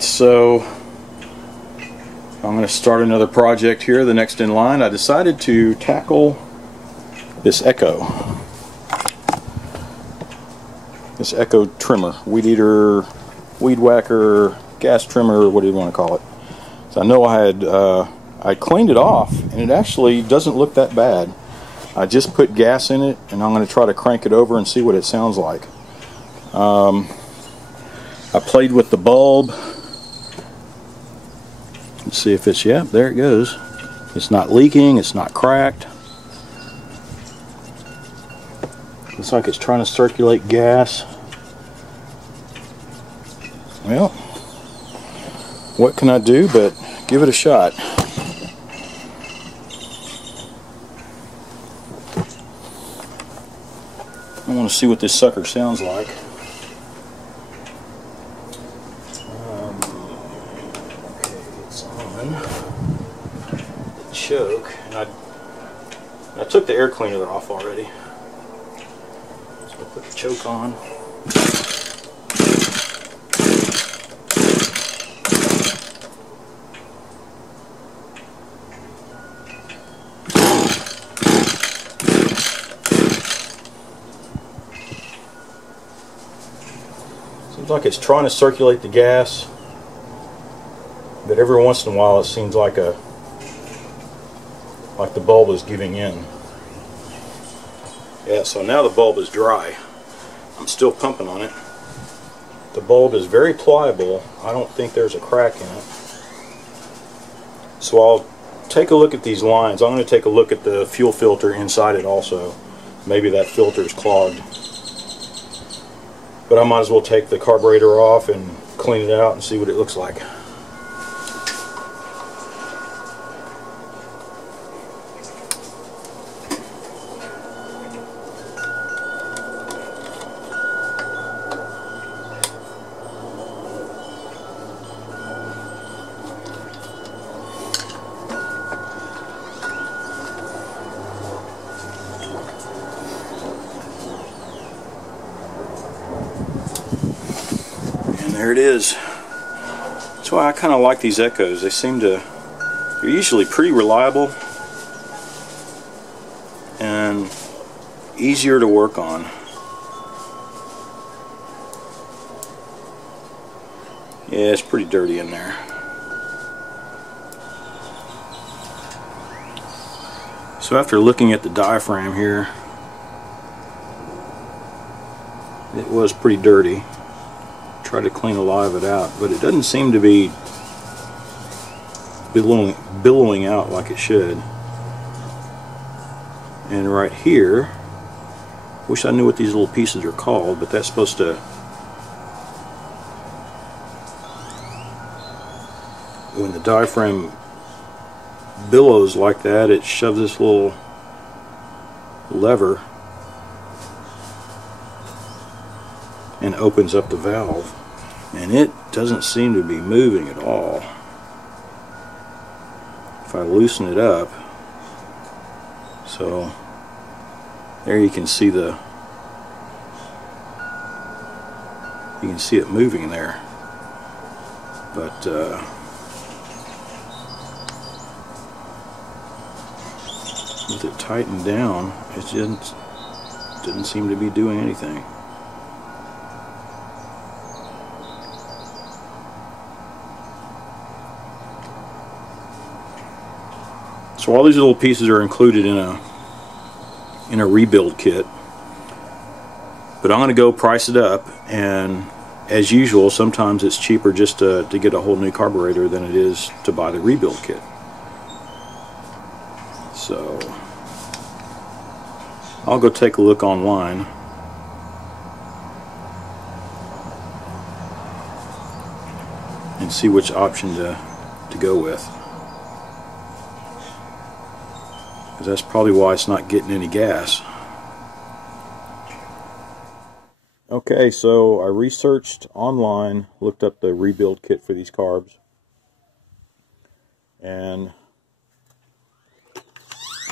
Alright, so I'm going to start another project here, the next in line. I decided to tackle this Echo trimmer, weed eater, weed whacker, gas trimmer, what do you want to call it. So I know I cleaned it off and it actually doesn't look that bad. I just put gas in it and I'm going to try to crank it over and see what it sounds like. I played with the bulb. Let's see if it's, yeah, there it goes. It's not leaking, it's not cracked. Looks like it's trying to circulate gas. Well, what can I do but give it a shot? I want to see what this sucker sounds like. Okay, it's on the choke, and I took the air cleaner off already. So I'll put the choke on. Seems like it's trying to circulate the gas, but every once in a while it seems like the bulb is giving in. Yeah, so now the bulb is dry. I'm still pumping on it. The bulb is very pliable. I don't think there's a crack in it. So I'll take a look at these lines. I'm going to take a look at the fuel filter inside it also. Maybe that filter is clogged. But I might as well take the carburetor off and clean it out and see what it looks like. There it is. That's why I kind of like these Echoes. They're usually pretty reliable and easier to work on. Yeah, it's pretty dirty in there. So after looking at the diaphragm here, it was pretty dirty. Try to clean a lot of it out, but it doesn't seem to be billowing out like it should. And right here, wish I knew what these little pieces are called, but that's supposed to, when the diaphragm billows like that, it shoves this little lever and opens up the valve. And it doesn't seem to be moving at all. If I loosen it up, so there you can see it moving there. But with it tightened down, it just didn't seem to be doing anything. So all these little pieces are included in a rebuild kit, but I'm going to go price it up, and as usual sometimes it's cheaper just to get a whole new carburetor than it is to buy the rebuild kit. So I'll go take a look online and see which option to go with. That's probably why it's not getting any gas. Okay, so I researched online, looked up the rebuild kit for these carbs, and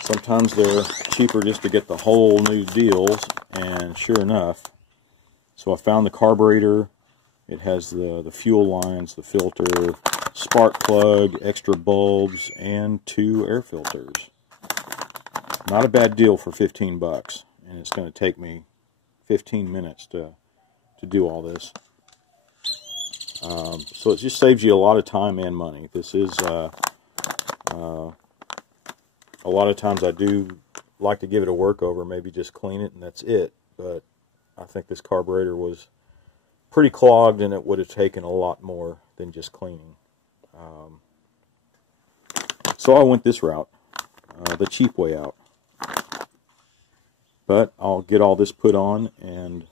sometimes they're cheaper just to get the whole new deals, and sure enough, so I found the carburetor It has the fuel lines, the filter, spark plug, extra bulbs, and 2 air filters. Not a bad deal for 15 bucks, and it's going to take me 15 minutes to do all this. So it just saves you a lot of time and money. This is a lot of times I do like to give it a work over, maybe just clean it and that's it. But I think this carburetor was pretty clogged, and it would have taken a lot more than just cleaning. So I went this route, the cheap way out. But I'll get all this put on and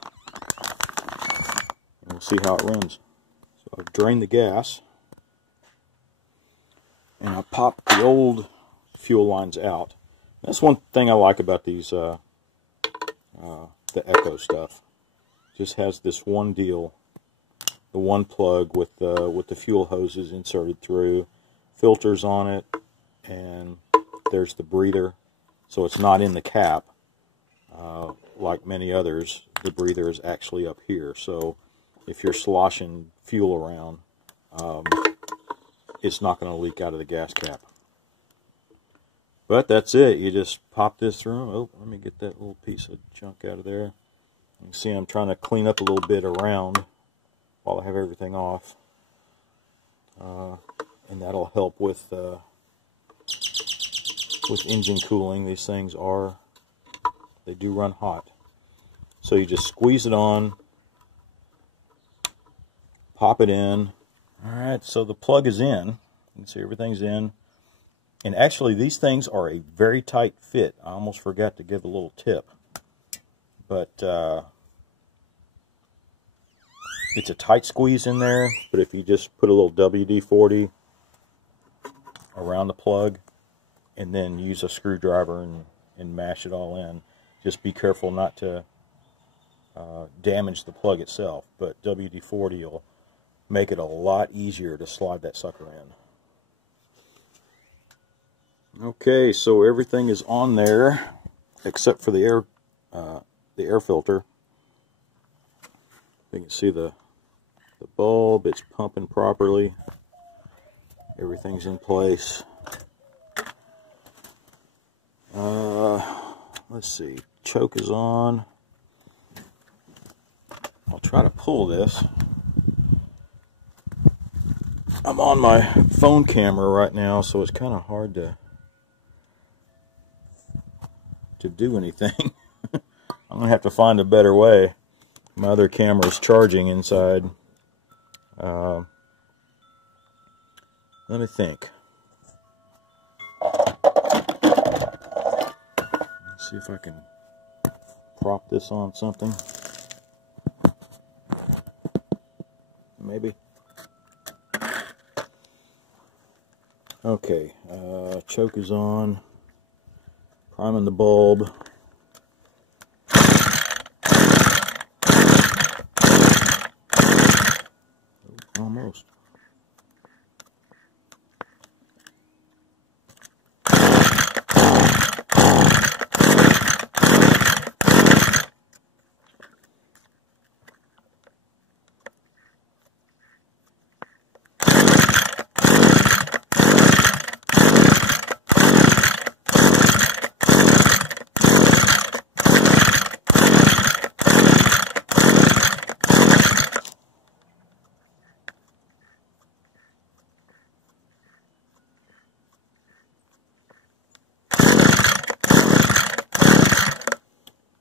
we'll see how it runs. So I've drained the gas, and I popped the old fuel lines out. That's one thing I like about these the Echo stuff. Just has this one deal, the one plug with the fuel hoses inserted through, filters on it, and there's the breather. So it's not in the cap like many others. The breather is actually up here. So if you're sloshing fuel around, it's not going to leak out of the gas cap. But that's it. You just pop this through. Oh, let me get that little piece of junk out of there. You can see I'm trying to clean up a little bit around while I have everything off. And that'll help with engine cooling. These things they do run hot. So you just squeeze it on, pop it in. Alright, so the plug is in. You can see everything's in. And actually, these things are a very tight fit. I almost forgot to give a little tip. But it's a tight squeeze in there. But if you just put a little WD-40 around the plug and then use a screwdriver and mash it all in, just be careful not to damage the plug itself. But WD-40 will make it a lot easier to slide that sucker in. Okay, so everything is on there except for the air filter. You can see the bulb, it's pumping properly. Everything's in place. Let's see, choke is on. I'll try to pull this. I'm on my phone camera right now, so it's kind of hard to do anything. I'm going to have to find a better way. My other camera is charging inside. Let me think. Let's see if I can prop this on something. Maybe. Okay, choke is on. Priming the bulb. Almost.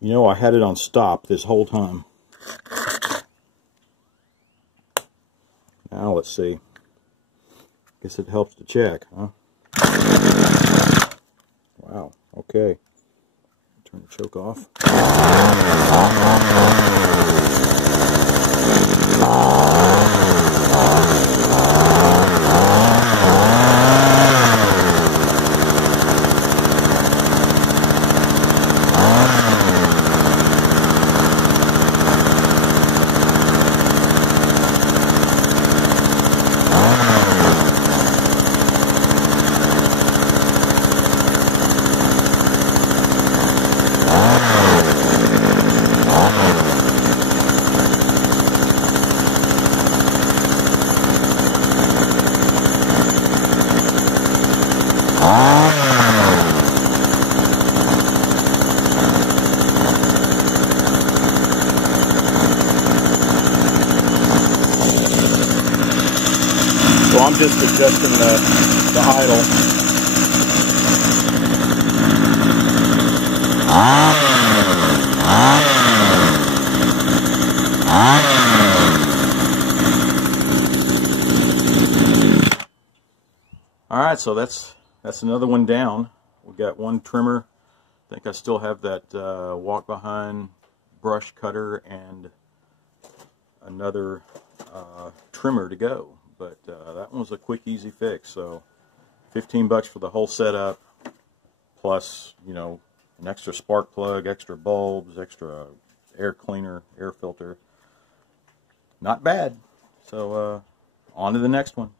You know, I had it on stop this whole time. Now let's see. Guess it helps to check, huh? Wow, okay. Turn the choke off. I'm just adjusting the idle. Alright, so that's another one down. We got one trimmer. I think I still have that walk behind brush cutter and another trimmer to go. But that one was a quick, easy fix. So $15 for the whole setup, plus, you know, an extra spark plug, extra bulbs, extra air cleaner, air filter. Not bad. So on to the next one.